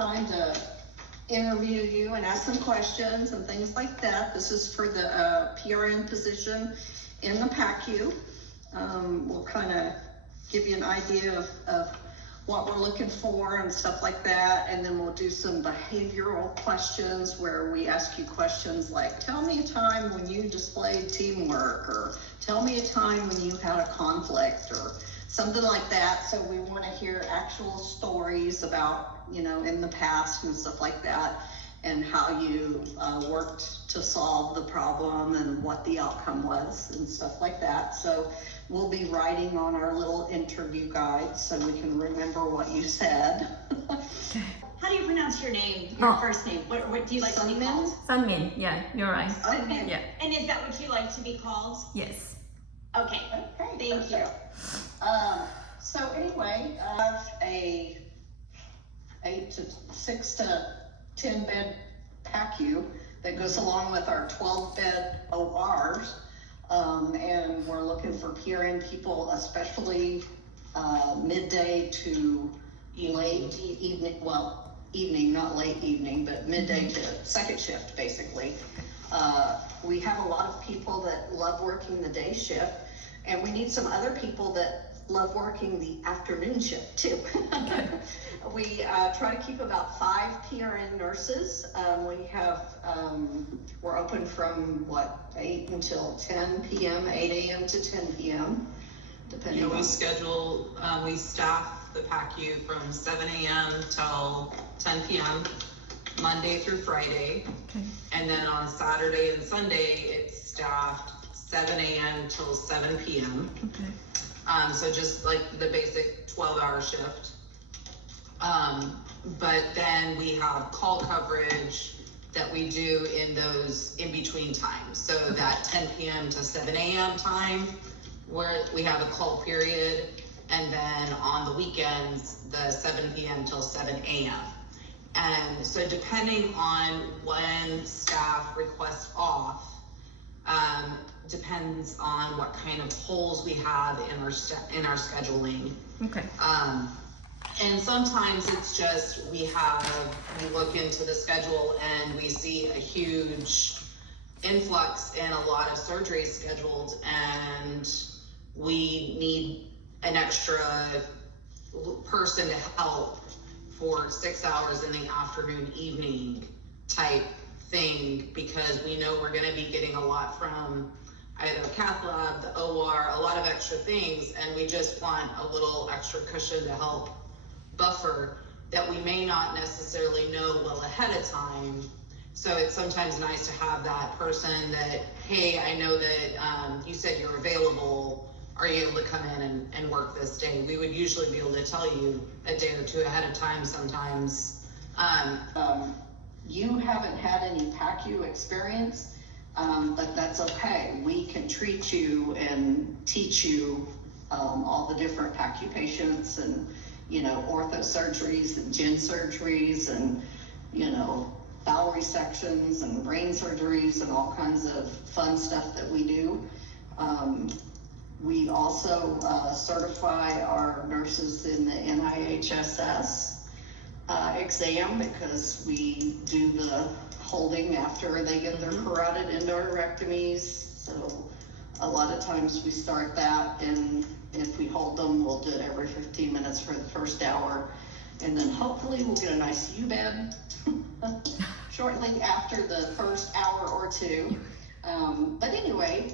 time to interview you and ask some questions and things like that. This is for the PRN position in the Pacu. We'll kind of give you an idea of what we're looking for and stuff like that, and then we'll do some behavioral questions where we ask you questions like, tell me a time when you displayed teamwork, or tell me a time when you had a conflict, or something like that. So we want to hear actual stories about, you know, in the past and stuff like that, and how you worked to solve the problem and what the outcome was and stuff like that. So we'll be writing on our little interview guide so we can remember what you said. How do you pronounce your name, your first name? What do you like to be called? Sunmin, yeah, you're right. Sunmin. Yeah. And is that what you like to be called? Yes. Okay, thank you. So anyway, I have a 6 to 10 bed Pacu that goes along with our 12 bed ORs. And we're looking for PRN people, especially midday to late evening, well, evening, not late evening, but midday to second shift, basically. We have a lot of people that love working the day shift, and we need some other people that love working the afternoon shift too. We try to keep about 5 PRN nurses. We have, we're open from 8 until 10 p.m., 8 a.m. to 10 p.m. depending on. We schedule, we staff the PACU from 7 a.m. till 10 p.m. Monday through Friday. Okay. And then on Saturday and Sunday, it's staffed 7 a.m. till 7 p.m. Okay. So just like the basic 12-hour shift. But then we have call coverage that we do in those in-between times. So that 10 p.m. to 7 a.m. time where we have a call period, and then on the weekends, the 7 p.m. till 7 a.m. And so depending on when staff requests off, depends on what kind of holes we have in our scheduling. Okay. And sometimes it's just we look into the schedule and we see a huge influx in a lot of surgeries scheduled, and we need an extra person to help for 6 hours in the afternoon, evening type thing, because we know we're going to be getting a lot from either cath lab, the OR, a lot of extra things, and we just want a little extra cushion to help buffer that we may not necessarily know well ahead of time. So it's sometimes nice to have that person that, hey, I know that you said you're available. Are you able to come in and work this day? We would usually be able to tell you a day or two ahead of time sometimes. You haven't had any PACU experience, but that's okay. We can treat you and teach you all the different PACU patients, and ortho surgeries and gen surgeries, and bowel resections and brain surgeries and all kinds of fun stuff that we do. We also certify our nurses in the NIHSS exam, because we do the holding after they get their carotid endarterectomies. So a lot of times we start that, and if we hold them, we'll do it every 15 minutes for the first hour, and then hopefully we'll get a nice U bed shortly after the first hour or two. But anyway,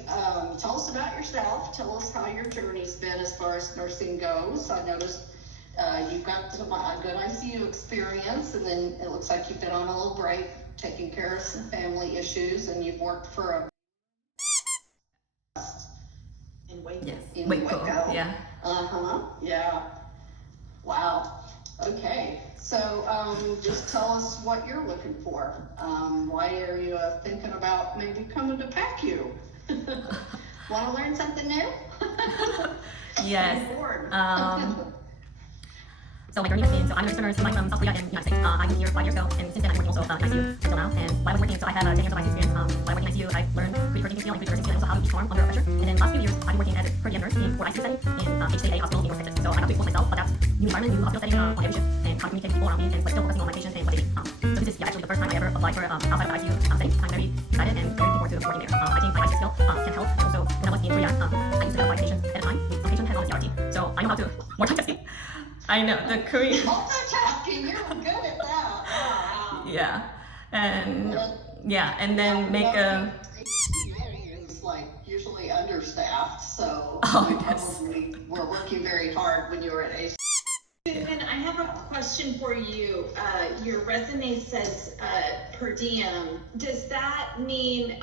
tell us about yourself. Tell us how your journey's been as far as nursing goes. I noticed you've got a good ICU experience, and then it looks like you've been on a little break, taking care of some family issues, and you've worked for a in Waco. Yes. In Waco. Waco. Yeah. Yeah. Wow. Okay. So just tell us what you're looking for. Why are you thinking about maybe coming to Pacu? Want to learn something new? Yes. Bored. So my journey has been, so I'm a registered nurse flying from South Korea in the United States. I've been here 5 years ago, and since then I've been working also in ICU until now. And while I was working, so I have 10 years of ICU experience. While I worked in ICU, I learned pre-purging skill and pre-nursing skill, and also how to perform under pressure. And then the last few years, I've been working as a per diem nurse in for ICU setting in HCA hospital in North Texas. So I got to expose myself, adapt new environment, new hospital setting on every shift. And and how to communicate with people around me, and but still focusing on my patients and what they need. So this is actually the first time I ever applied for outside of the ICU setting. I'm very excited and very looking forward to working there. I think my ICU skill can help. Also, when I was in Korea, I used to have 5 patients at a time. Some patients had on CRT, so I know how to multitasking. I know the Korean. Multitasking, you're good at that. Wow. Yeah, and then make a. It's like usually understaffed, so Oh, we yes. probably were working very hard when you were at AC. Susan, I have a question for you. Your resume says per diem. Does that mean,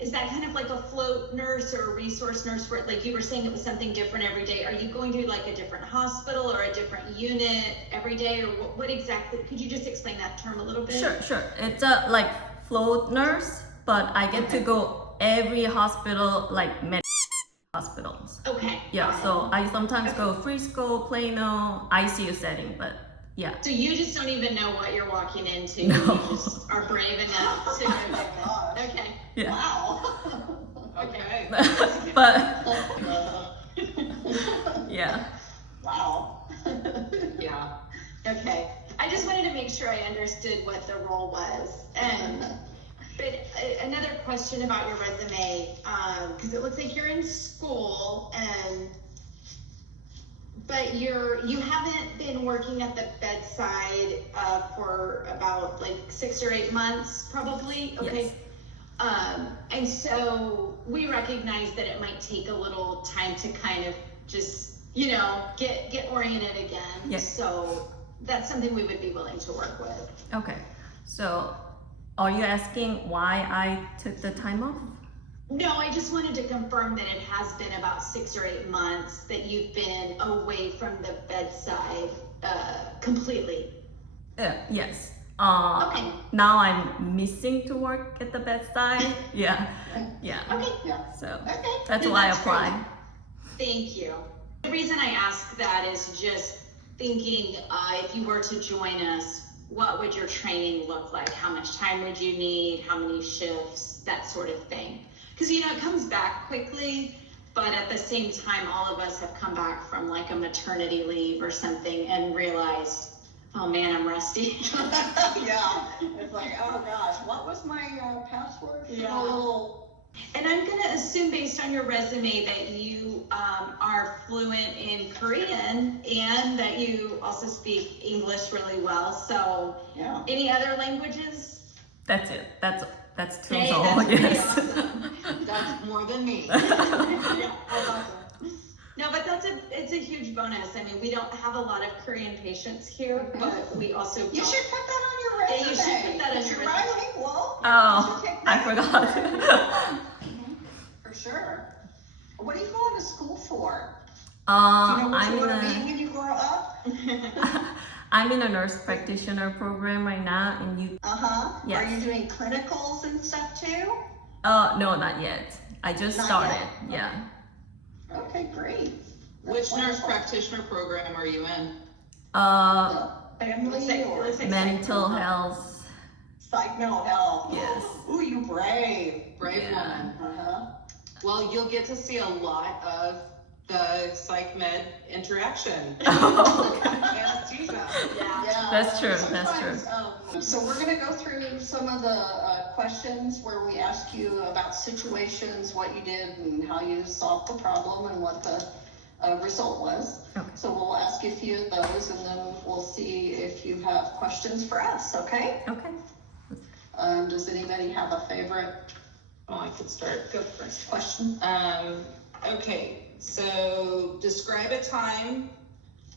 is that kind of like a float nurse or a resource nurse where, like you were saying, it was something different every day? Are you going to like a different hospital or a different unit every day, or what exactly? Could you just explain that term a little bit? Sure. It's a like float nurse, but I get to go every hospital, like med hospitals. Okay. Yeah, so I sometimes go Frisco, Plano, ICU setting, but yeah. So you just don't even know what you're walking into. No. You just are brave enough to. Oh my gosh. Okay. Yeah. Wow. Okay. But yeah. Wow. Yeah. Okay. I just wanted to make sure I understood what the role was. But another question about your resume, because it looks like you're in school, but you haven't been working at the bedside for about like 6 or 8 months, probably. Okay. Yes. And so we recognize that it might take a little time to kind of just, get oriented again. Yes. So that's something we would be willing to work with. Okay. So are you asking why I took the time off? No, I just wanted to confirm that it has been about 6 or 8 months that you've been away from the bedside completely. Yes. Okay. Now I'm missing to work at the bedside. Yeah. Okay. Yeah. So Okay. that's No, why I that's great. applied. Thank you. The reason I ask that is just thinking if you were to join us, what would your training look like? How much time would you need? How many shifts? That sort of thing. Because, it comes back quickly, but at the same time, all of us have come back from like a maternity leave or something and realized, oh man, I'm rusty. Yeah. It's like, oh gosh, what was my password? Yeah. Oh. And I'm going to assume based on your resume that you are fluent in Korean and that you also speak English really well. So Yeah. any other languages? That's it. That's two Okay, all. that's pretty Yes. awesome. That's more than me. Yeah, that's awesome. No, but it's a huge bonus. I mean, we don't have a lot of Korean patients here, but we also You don't. should put that on your Yeah, resume. you should put that on If your you're bilingual. Oh, you should take I that. forgot. For sure. What are you going to school for? Do you know what I'm you in want to be a when you grow up? I'm in a nurse practitioner program right now, and you. Uh-huh. Yes. Are you doing clinicals and stuff too? No, not yet. I just Not started. yet. Yeah. Okay, great. Which That's nurse wonderful. practitioner program are you in? Family It or looks like Mental health. psych mental health? Yes. Ooh, you brave. Brave Yeah. woman. Uh-huh. Well, you'll get to see a lot of the psych med interaction. Anesthesia. Yeah. That's true, that's Sometimes, so we're gonna go through some of the questions where we ask you about situations, what you did and how you solved the problem and what the result was. Okay. So we'll ask you a few of those and then we'll see if you have questions for us, okay? Okay. Does anybody have a favorite Oh, I could start. go first question? Okay, so describe a time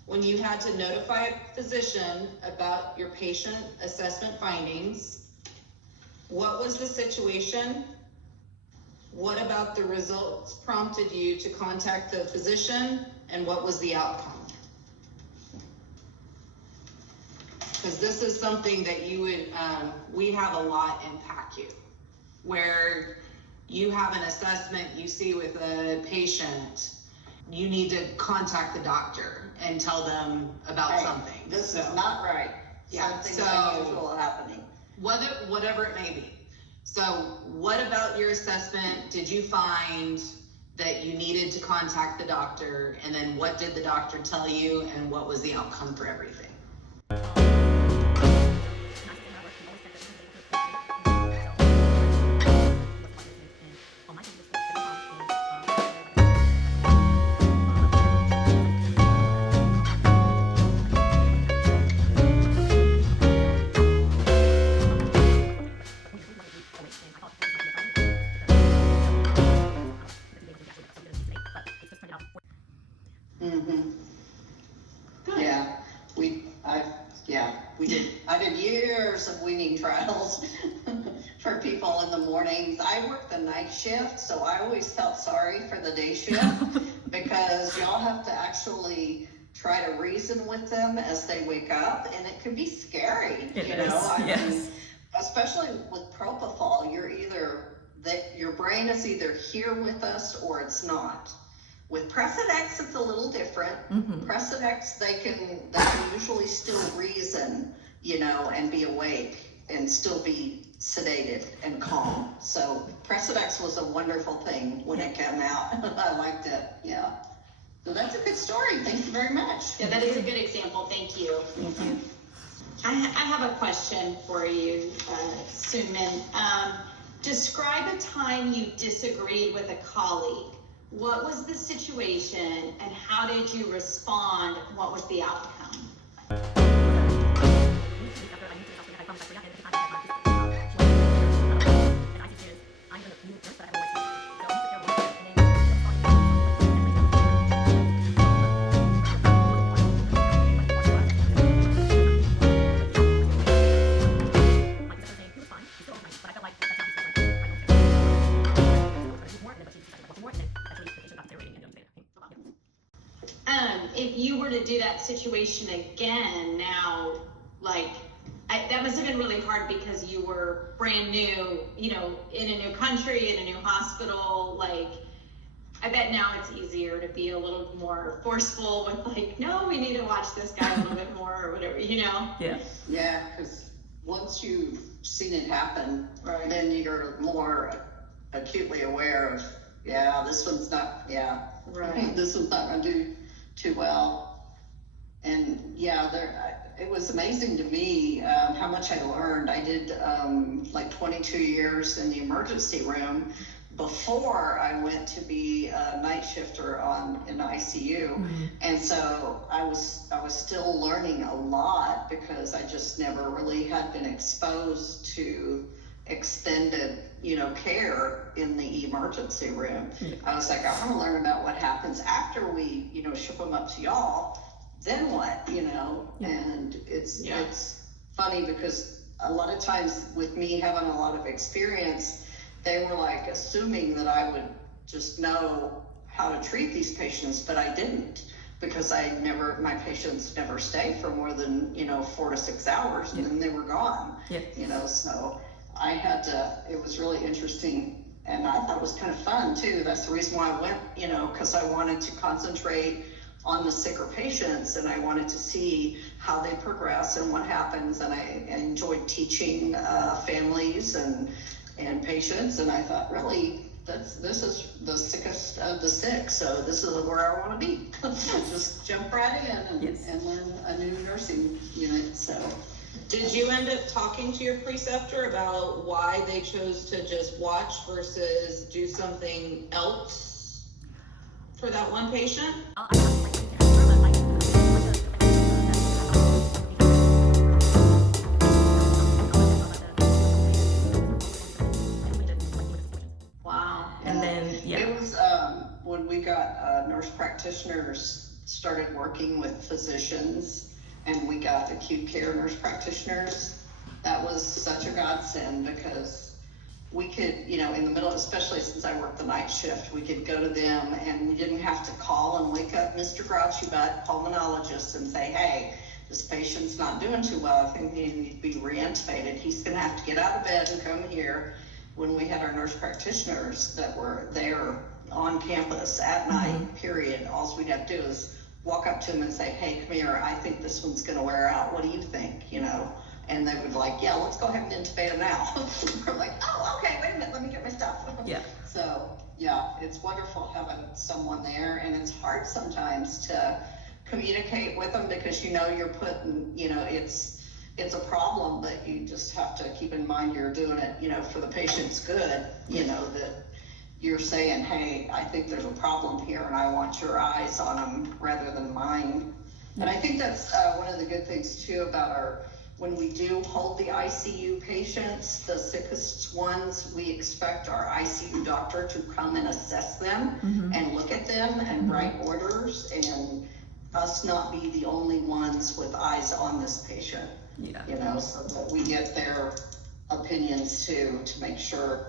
when you had to notify a physician about your patient assessment findings. What was the situation? What about the results prompted you to contact the physician, and what was the outcome? Because this is something that you would, we have a lot in Pacu, where you have an assessment you see with a patient, you need to contact the doctor and tell them about Hey, something. This So, is not right. Yeah, Something so- unusual happening. whatever it may be. So what about your assessment did you find that you needed to contact the doctor, and then what did the doctor tell you, and what was the outcome for everything? I did years of weaning trials for people in the mornings. I worked the night shift, so I always felt sorry for the day shift because y'all have to actually try to reason with them as they wake up, and it can be scary, you know? I mean, especially with propofol, your brain is either here with us or it's not. With Precedex, it's a little different. Precedex, they can usually still reason, you know, and be awake and still be sedated and calm. So Precedex was a wonderful thing when it came out. I liked it, yeah. So that's a good story. Thank you very much. Yeah, that is a good example. Thank you. Thank you. I have a question for you, Suman. Describe a time you disagreed with a colleague. What was the situation and how did you respond? What was the outcome? If you were to do that situation again now, like, that must have been really hard because you were brand new, you know, in a new country, in a new hospital. Like, I bet now it's easier to be a little more forceful with like, no, we need to watch this guy a little bit more or whatever, you know? Yeah. Yeah, because once you've seen it happen, Right. then you're more acutely aware of, yeah, this one's not, Right. this one's not gonna do too well. And yeah, it was amazing to me how much I learned. I did like 22 years in the emergency room before I went to be a night shifter in the ICU. And so I was still learning a lot because I just never really had been exposed to extended, you know, care in the emergency room. I was like, I want to learn about what happens after we, you know, ship them up to y'all. Then what, you know? And it's funny because a lot of times with me having a lot of experience, they were like assuming that I would just know how to treat these patients, but I didn't, because my patients never stay for more than, you know, 4 to 6 hours, and then they were gone. You know, so I had to, it was really interesting, and I thought it was kind of fun too. That's the reason why I went, you know, because I wanted to concentrate on the sicker patients, and I wanted to see how they progress and what happens, and I enjoyed teaching families and patients, and I thought, really, this is the sickest of the sick, so this is where I want to be. Just jump right in and learn a new nursing unit. So Did you end up talking to your preceptor about why they chose to just watch versus do something else for that one patient? Wow. And then, it was when we got nurse practitioners started working with physicians, and we got acute care nurse practitioners. That was such a godsend because we could, you know, in the middle, especially since I worked the night shift, we could go to them and we didn't have to call and wake up Mr. Grouchy Butt, pulmonologist, and say, hey, this patient's not doing too well. I think he needs to be re-intubated. He's gonna have to get out of bed and come here. When we had our nurse practitioners that were there on campus at night, period, all we'd have to do is walk up to them and say, hey, come here, I think this one's gonna wear out. What do you think, you know? And they would be like, yeah, let's go ahead and intubate him now. We're like, oh, okay, wait a minute, let me get my stuff. So, yeah, it's wonderful having someone there, and it's hard sometimes to communicate with them, because you know you're putting, you know, it's a problem, but you just have to keep in mind you're doing it, you know, for the patient's good, you know, that you're saying, hey, I think there's a problem here and I want your eyes on them rather than mine. And I think that's one of the good things too about when we do hold the ICU patients, the sickest ones, we expect our ICU doctor to come and assess them and look at them and write orders, and us not be the only ones with eyes on this patient. Yeah. You know, so that we get their opinions too, to make sure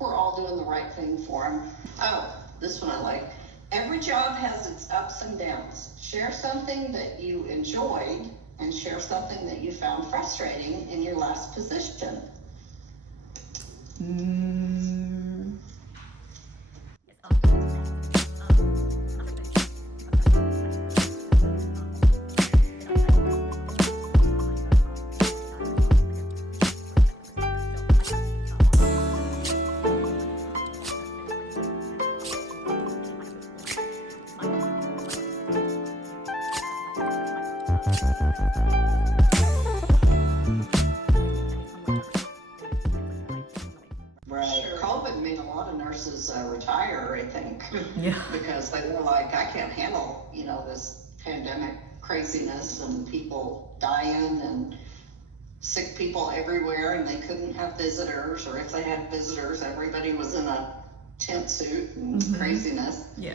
we're all doing the right thing for them. Oh, this one I like. Every job has its ups and downs. Share something that you enjoyed and share something that you found frustrating in your last position. Right. Sure. COVID made a lot of nurses retire, I think. Yeah. Because they were like, I can't handle, you know, this pandemic craziness and people dying and sick people everywhere, and they couldn't have visitors, or if they had visitors, everybody was in a tent suit and craziness. Yeah.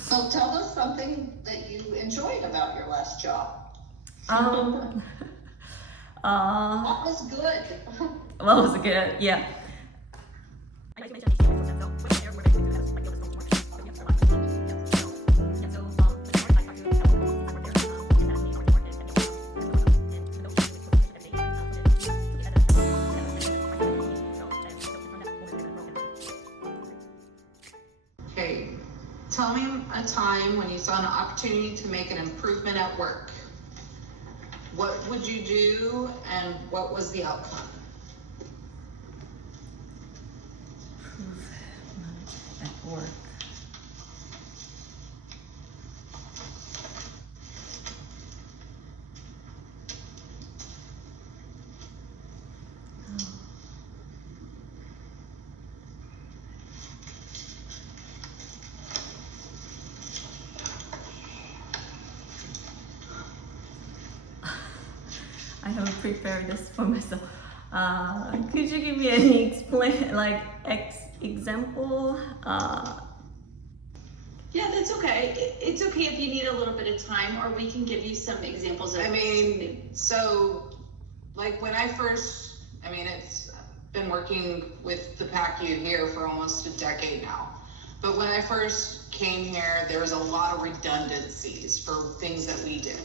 So tell us something that you enjoyed about your last job. What What was good? was good? Yeah. Okay, tell me a time when you saw an opportunity to make an improvement at work. What would you do and what was the outcome? At work. I haven't prepared this for myself. Could you give me any example? Yeah, that's okay. It's okay if you need a little bit of time, or we can give you some examples of. I mean, so, like when I first, it's been working with the Pacu here for almost a decade now. But when I first came here, there was a lot of redundancies for things that we do.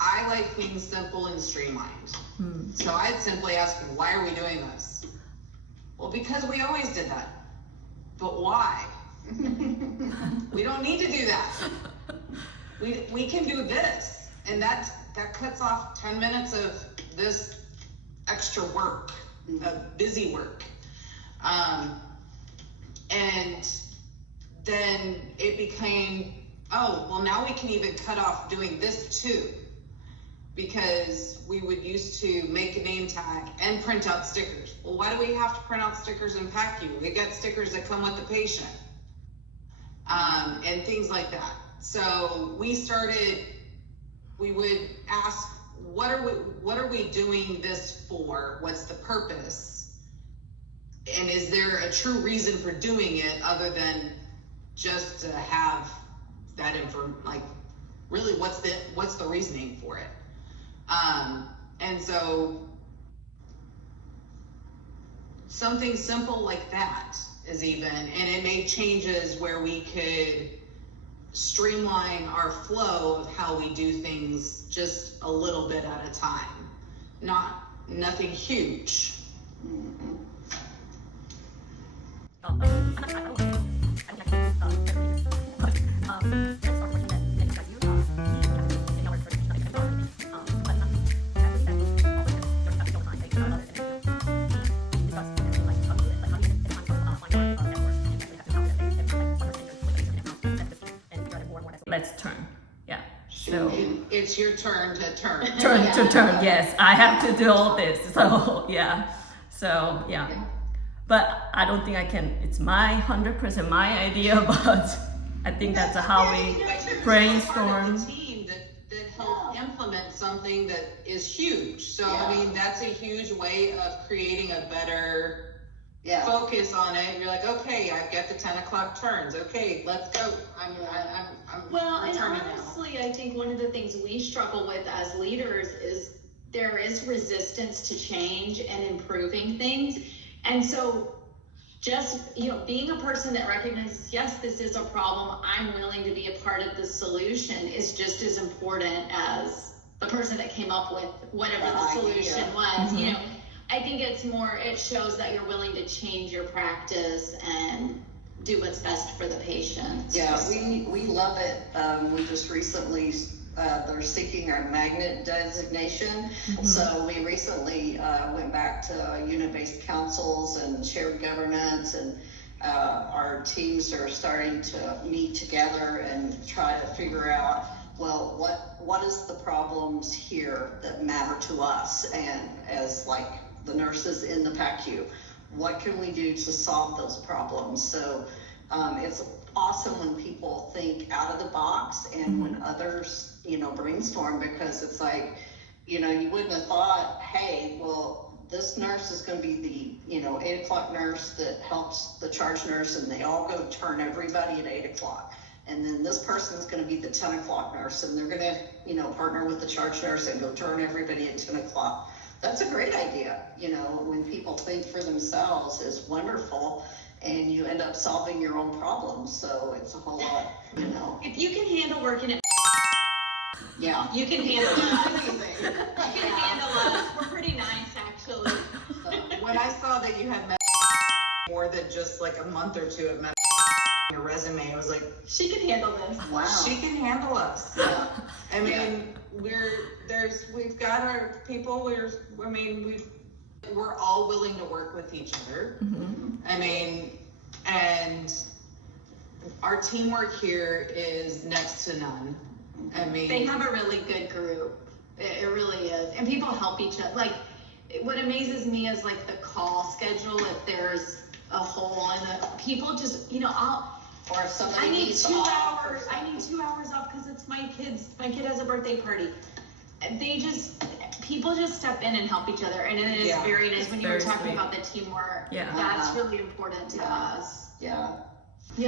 I like things simple and streamlined. So I'd simply ask, why are we doing this? Well, because we always did that. But why? We don't need to do that. We can do this. And that cuts off 10 minutes of this extra work, of busy work. And then it became, oh, well, now we can even cut off doing this too. Because we would used to make a name tag and print out stickers. Well, why do we have to print out stickers in Pacu? We got stickers that come with the patient, and things like that. So we would ask, what are we doing this for? What's the purpose? And is there a true reason for doing it other than just to have that info? Like, really, what's the reasoning for it? And so something simple like that is even, and it made changes where we could streamline our flow of how we do things just a little bit at a time. Nothing huge. So It's your turn to turn. turn. Yes, I have to do all this. So yeah. But I don't think I can. It's my 100% my idea, but I think that's how we brainstorm. Part of the team that helped implement something that is huge. So I mean, that's a huge way of creating a better focus on it. You're like, okay, I get the 10 o'clock turns. Okay, let's go. I'm Well, and returning now. honestly, I think one of the things we struggle with as leaders is there is resistance to change and improving things. And so just, being a person that recognizes, yes, this is a problem, I'm willing to be a part of the solution is just as important as the person that came up with whatever the solution was. I think it's more, it shows that you're willing to change your practice and do what's best for the patient. Yeah, we love it. We just recently, they're seeking our magnet designation. So we recently went back to unit-based councils and shared governance, and our teams are starting to meet together and try to figure out, well, what is the problems here that matter to us, and as like the nurses in the Pacu, what can we do to solve those problems? So it's awesome when people think out of the box and when others, brainstorm, because it's like, you wouldn't have thought, hey, well, this nurse is going to be the, 8 o'clock nurse that helps the charge nurse, and they all go turn everybody at 8 o'clock. And then this person is going to be the 10 o'clock nurse, and they're going to, partner with the charge nurse and go turn everybody at 10 o'clock. That's a great idea. When people think for themselves is wonderful, and you end up solving your own problems. So it's a whole lot, If you can handle working at you can handle us. You can handle us. We're pretty nice, actually. When I saw that you had met more than just like a month or two at Med your resume, I was like, She can handle this. Wow. she can handle us. I mean, we've got our people. We're all willing to work with each other. I mean, and our teamwork here is next to none. I mean, They have a really good group. It really is. And people help each other. Like, what amazes me is like the call schedule. If there's a hole in it, people just, Or if somebody I need needs 2 off or hours. I need 2 hours off because it's my kid has a birthday party. People just step in and help each other, and it is very nice. When you were very talking sweet. about the teamwork, Yeah. that's really important to us. Yeah.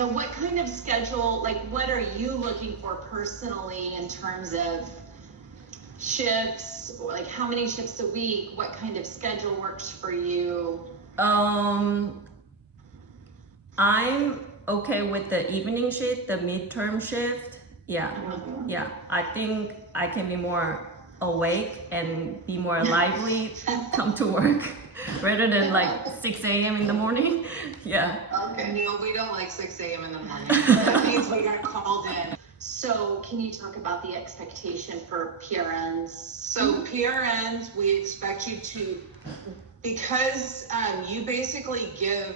What kind of schedule, like what are you looking for personally in terms of shifts, or like how many shifts a week? What kind of schedule works for you? I'm okay with the evening shift, the midterm shift. Yeah. I think I can be more awake and be more lively come to work rather than like 6 a.m. in the morning. Yeah. Okay. no, we don't like 6 a.m. in the morning. That means we got called in. So can you talk about the expectation for PRNs? So PRNs, we expect you to, because you basically give.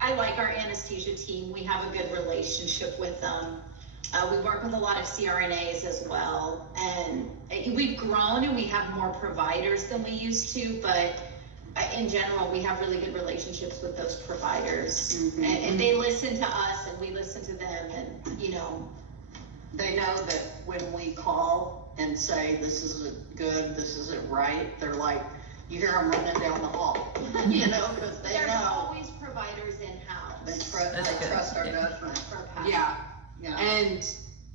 I like our anesthesia team. We have a good relationship with them. We work with a lot of CRNAs as well, and we've grown and we have more providers than we used to, but in general, we have really good relationships with those providers. And they listen to us and we listen to them, and They know that when we call and say, this isn't good, this isn't right, they're like, you hear them running down the hall, because they there's know. always providers in-house. They trust our judgment. for Pacu. Yeah. Yeah. And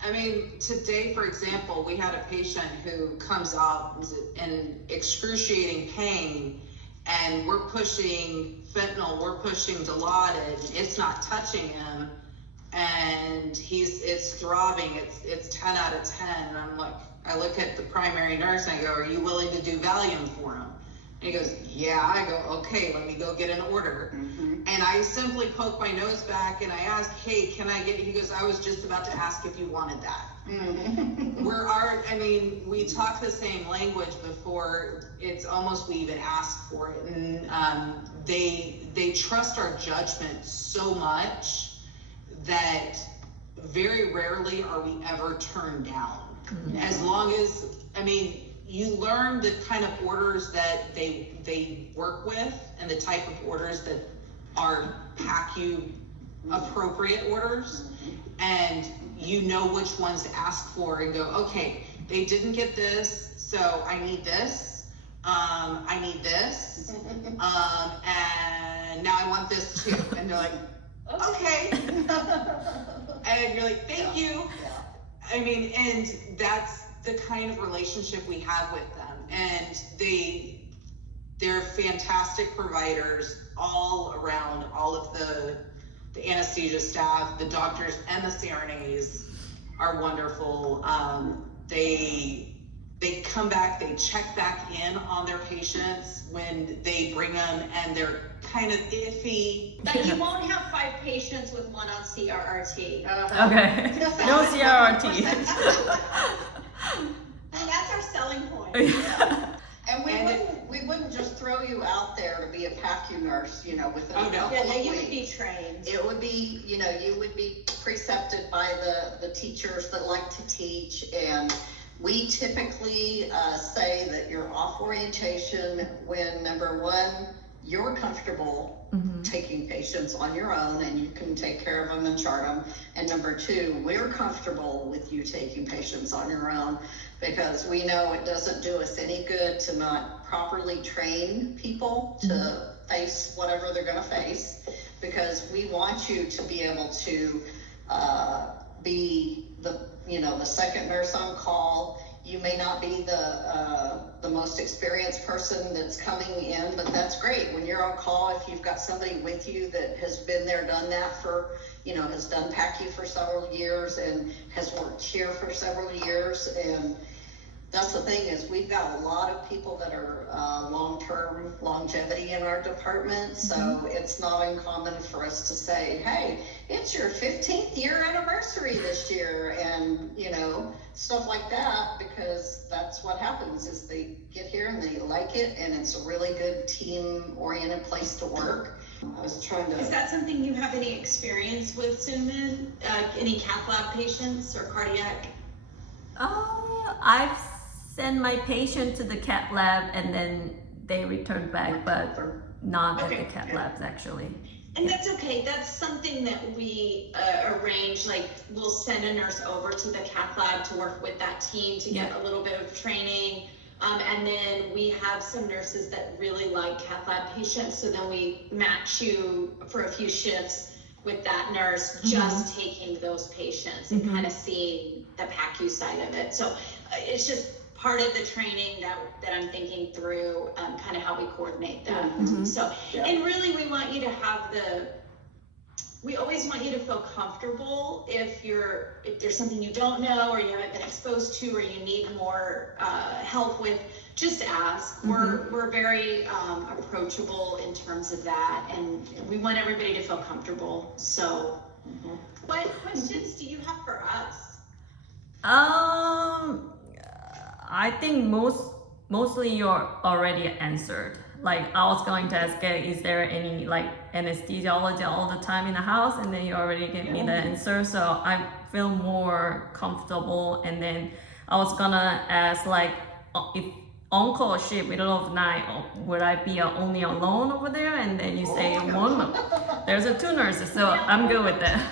I mean, today, for example, we had a patient who comes out in excruciating pain, and we're pushing fentanyl, we're pushing Dilaudid, it's not touching him, and it's throbbing, it's 10 out of 10, and I'm like, I look at the primary nurse and I go, are you willing to do Valium for him? And he goes, yeah. I go, okay, let me go get an order. And I simply poke my nose back and I ask, hey, can I get, he goes, I was just about to ask if you wanted that. We talk the same language before it's almost we even ask for it. And they trust our judgment so much that very rarely are we ever turned down. As long as, you learn the kind of orders that they work with and the type of orders that are Pacu appropriate orders, and you know which ones to ask for and go, okay, they didn't get this, so I need this, I need this, and now I want this too. And they're like, okay. And you're like, thank you. And that's the kind of relationship we have with them. And they're fantastic providers all around. All of the anesthesia staff, the doctors and the CRNAs are wonderful. They come back, they check back in on their patients when they bring them and they're kind of iffy. But you won't have 5 patients with 1 on CRRT. Okay. No CRRT. And that's our selling point. And we wouldn't just throw you out there to be a Pacu nurse, within Oh, a no. couple of You would be weeks. trained. It would be, you would be precepted by the teachers that like to teach, and we typically say that you're off orientation when, number one, you're comfortable taking patients on your own and you can take care of them and chart them, and number two, we're comfortable with you taking patients on your own, because we know it doesn't do us any good to not properly train people to face whatever they're going to face, because we want you to be able to be the second nurse on call. You may not be the most experienced person that's coming in, but that's great. When you're on call, if you've got somebody with you that has been there, done that for, has done Pacu for several years and has worked here for several years. And that's the thing, is we've got a lot of people that are long-term longevity in our department. So it's not uncommon for us to say, hey, it's your 15th year anniversary this year, and stuff like that, because that's what happens, is they get here and they like it, and it's a really good team-oriented place to work. I was trying to... Is that something you have any experience with, Sunmin? Any cath lab patients or cardiac? I've sent my patient to the cath lab and then they return back, but not at the cath labs actually. And that's okay. That's something that we arrange. Like, we'll send a nurse over to the cath lab to work with that team to get a little bit of training. And then we have some nurses that really like cath lab patients. So then we match you for a few shifts with that nurse, just taking those patients and kind of seeing the Pacu side of it. So it's just part of the training that I'm thinking through, kind of how we coordinate that. So, and really we want you to have we always want you to feel comfortable if there's something you don't know or you haven't been exposed to or you need more help with, just ask. We're very approachable in terms of that, and we want everybody to feel comfortable. So what questions do you have for us? I think mostly you're already answered. Like, I was going to ask, is there any anesthesiology all the time in the house? And then you already gave me the answer, so I feel more comfortable. And then I was gonna ask, if on-call shift middle of the night, would I be only alone over there? And then you say there's 2 nurses, so I'm good with that.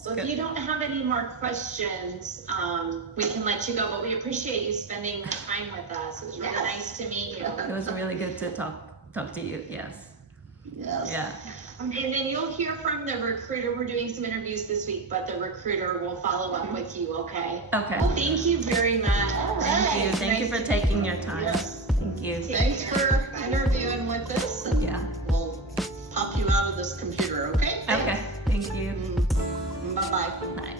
So if you don't have any more questions, we can let you go, but we appreciate you spending the time with us. It was really nice to meet you. It was really good to talk to you. Yes. Yeah. And then you'll hear from the recruiter. We're doing some interviews this week, but the recruiter will follow up with you, okay? Okay. Well, thank you very much. Thank you for taking your time. Thank you. Thanks for interviewing this computer, okay? Okay, thank you. Bye-bye. Bye.